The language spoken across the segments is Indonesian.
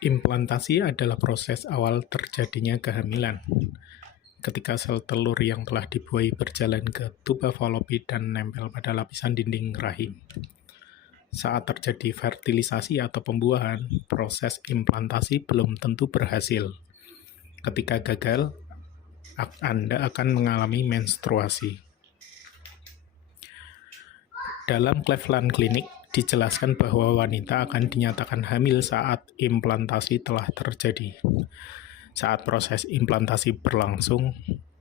Implantasi adalah proses awal terjadinya kehamilan, ketika sel telur yang telah dibuai berjalan ke tuba falopi dan nempel pada lapisan dinding rahim. Saat terjadi fertilisasi atau pembuahan, proses implantasi belum tentu berhasil. Ketika gagal, Anda akan mengalami menstruasi. Dalam Cleveland Clinic, dijelaskan bahwa wanita akan dinyatakan hamil saat implantasi telah terjadi. Saat proses implantasi berlangsung,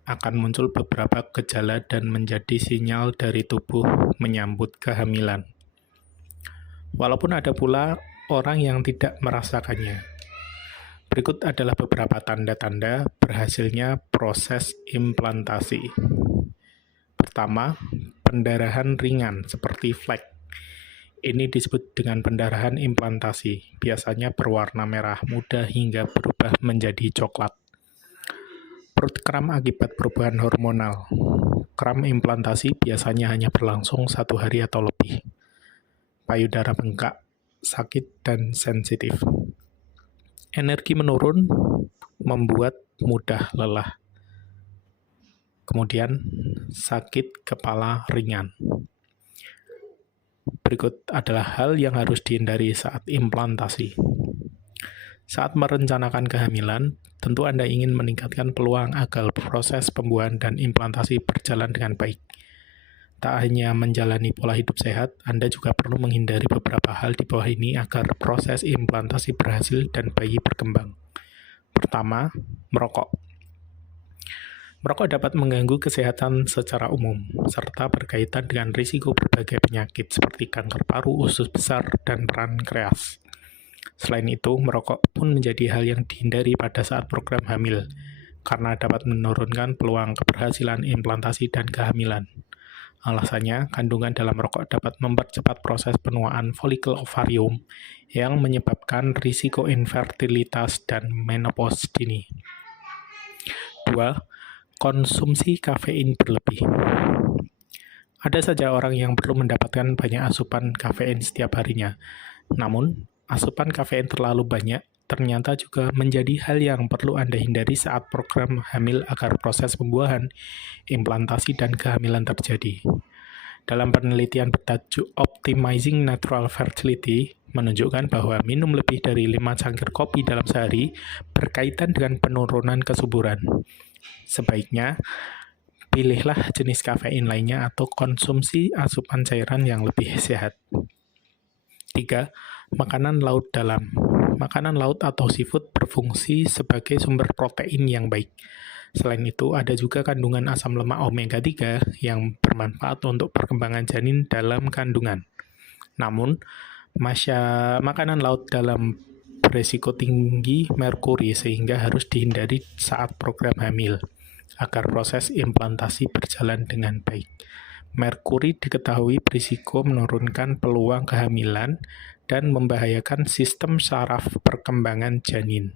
akan muncul beberapa gejala dan menjadi sinyal dari tubuh menyambut kehamilan. Walaupun ada pula orang yang tidak merasakannya. Berikut adalah beberapa tanda-tanda berhasilnya proses implantasi. Pertama, pendarahan ringan seperti flek. Ini disebut dengan pendarahan implantasi, biasanya berwarna merah muda hingga berubah menjadi coklat. Perut kram akibat perubahan hormonal. Kram implantasi biasanya hanya berlangsung 1 hari atau lebih. Payudara bengkak, sakit, dan sensitif. Energi menurun, membuat mudah lelah. Kemudian, sakit kepala ringan. Berikut adalah hal yang harus dihindari saat implantasi. Saat merencanakan kehamilan, tentu Anda ingin meningkatkan peluang agar proses pembuahan dan implantasi berjalan dengan baik. Tak hanya menjalani pola hidup sehat, Anda juga perlu menghindari beberapa hal di bawah ini agar proses implantasi berhasil dan bayi berkembang. Pertama, merokok. Merokok dapat mengganggu kesehatan secara umum, serta berkaitan dengan risiko berbagai penyakit seperti kanker paru, usus besar, dan pankreas. Selain itu, merokok pun menjadi hal yang dihindari pada saat program hamil, karena dapat menurunkan peluang keberhasilan implantasi dan kehamilan. Alasannya, kandungan dalam rokok dapat mempercepat proses penuaan folikel ovarium yang menyebabkan risiko infertilitas dan menopause dini. 2. Konsumsi kafein berlebih. Ada saja orang yang perlu mendapatkan banyak asupan kafein setiap harinya. Namun, asupan kafein terlalu banyak ternyata juga menjadi hal yang perlu Anda hindari saat program hamil agar proses pembuahan, implantasi, dan kehamilan terjadi. Dalam penelitian bertajuk Optimizing Natural Fertility, menunjukkan bahwa minum lebih dari 5 cangkir kopi dalam sehari berkaitan dengan penurunan kesuburan. Sebaiknya, pilihlah jenis kafein lainnya atau konsumsi asupan cairan yang lebih sehat. 3. Makanan laut dalam. Makanan laut atau seafood berfungsi sebagai sumber protein yang baik. Selain itu, ada juga kandungan asam lemak omega 3 yang bermanfaat untuk perkembangan janin dalam kandungan. Namun, makanan laut dalam beresiko tinggi merkuri sehingga harus dihindari saat program hamil, agar proses implantasi berjalan dengan baik. Merkuri diketahui berisiko menurunkan peluang kehamilan dan membahayakan sistem saraf perkembangan janin.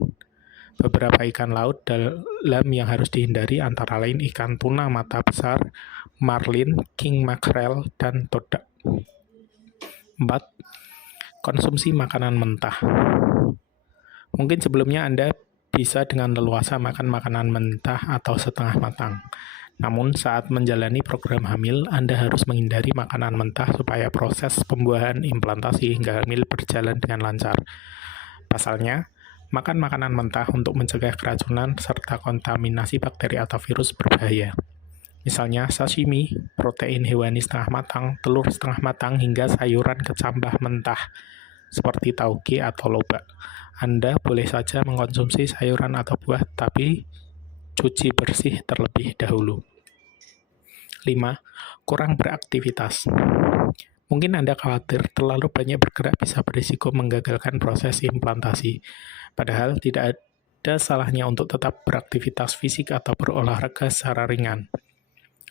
Beberapa ikan laut dalam yang harus dihindari antara lain ikan tuna mata besar, marlin, king mackerel, dan todak. 4. Konsumsi makanan mentah. Mungkin sebelumnya Anda bisa dengan leluasa makan makanan mentah atau setengah matang. Namun, saat menjalani program hamil, Anda harus menghindari makanan mentah supaya proses pembuahan implantasi hingga hamil berjalan dengan lancar. Pasalnya, makan makanan mentah untuk mencegah keracunan serta kontaminasi bakteri atau virus berbahaya. Misalnya sashimi, protein hewani setengah matang, telur setengah matang, hingga sayuran kecambah mentah seperti tauge atau lobak. Anda boleh saja mengkonsumsi sayuran atau buah, tapi cuci bersih terlebih dahulu. 5. Kurang beraktivitas. Mungkin Anda khawatir terlalu banyak bergerak bisa berisiko menggagalkan proses implantasi. Padahal tidak ada salahnya untuk tetap beraktivitas fisik atau berolahraga secara ringan.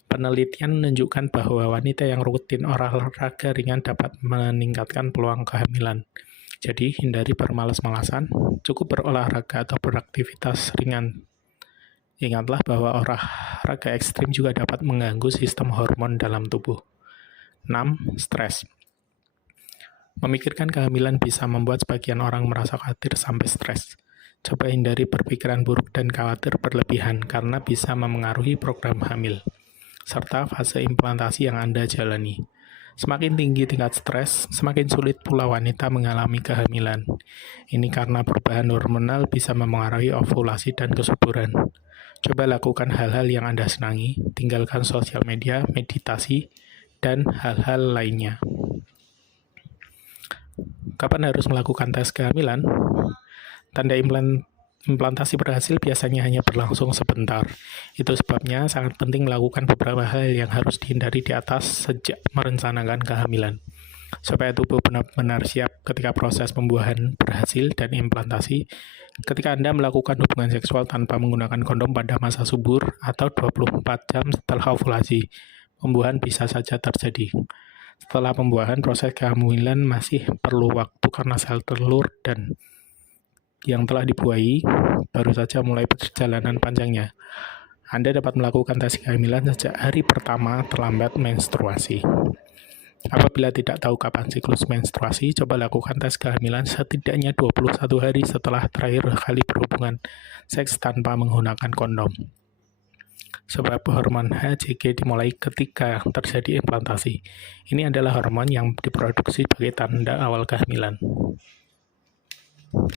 Penelitian menunjukkan bahwa wanita yang rutin olahraga ringan dapat meningkatkan peluang kehamilan. Jadi, hindari bermalas-malasan, cukup berolahraga atau beraktivitas ringan. Ingatlah bahwa olahraga ekstrim juga dapat mengganggu sistem hormon dalam tubuh. 6. Stres. Memikirkan kehamilan bisa membuat sebagian orang merasa khawatir sampai stres. Coba hindari berpikiran buruk dan khawatir berlebihan karena bisa memengaruhi program hamil, serta fase implantasi yang Anda jalani. Semakin tinggi tingkat stres, semakin sulit pula wanita mengalami kehamilan. Ini karena perubahan hormonal bisa memengaruhi ovulasi dan kesuburan. Coba lakukan hal-hal yang Anda senangi, tinggalkan sosial media, meditasi, dan hal-hal lainnya. Kapan harus melakukan tes kehamilan? Tanda implantasi berhasil biasanya hanya berlangsung sebentar. Itu sebabnya sangat penting melakukan beberapa hal yang harus dihindari di atas sejak merencanakan kehamilan. Supaya tubuh benar-benar siap ketika proses pembuahan berhasil dan implantasi. Ketika Anda melakukan hubungan seksual tanpa menggunakan kondom pada masa subur atau 24 jam setelah ovulasi, pembuahan bisa saja terjadi. Setelah pembuahan, proses kehamilan masih perlu waktu karena sel telur dan yang telah dibuahi baru saja mulai perjalanan panjangnya. Anda dapat melakukan tes kehamilan sejak hari pertama terlambat menstruasi. Apabila tidak tahu kapan siklus menstruasi, coba lakukan tes kehamilan setidaknya 21 hari setelah terakhir kali berhubungan seks tanpa menggunakan kondom. Sebab hormon HCG dimulai ketika terjadi implantasi. Ini adalah hormon yang diproduksi sebagai tanda awal kehamilan.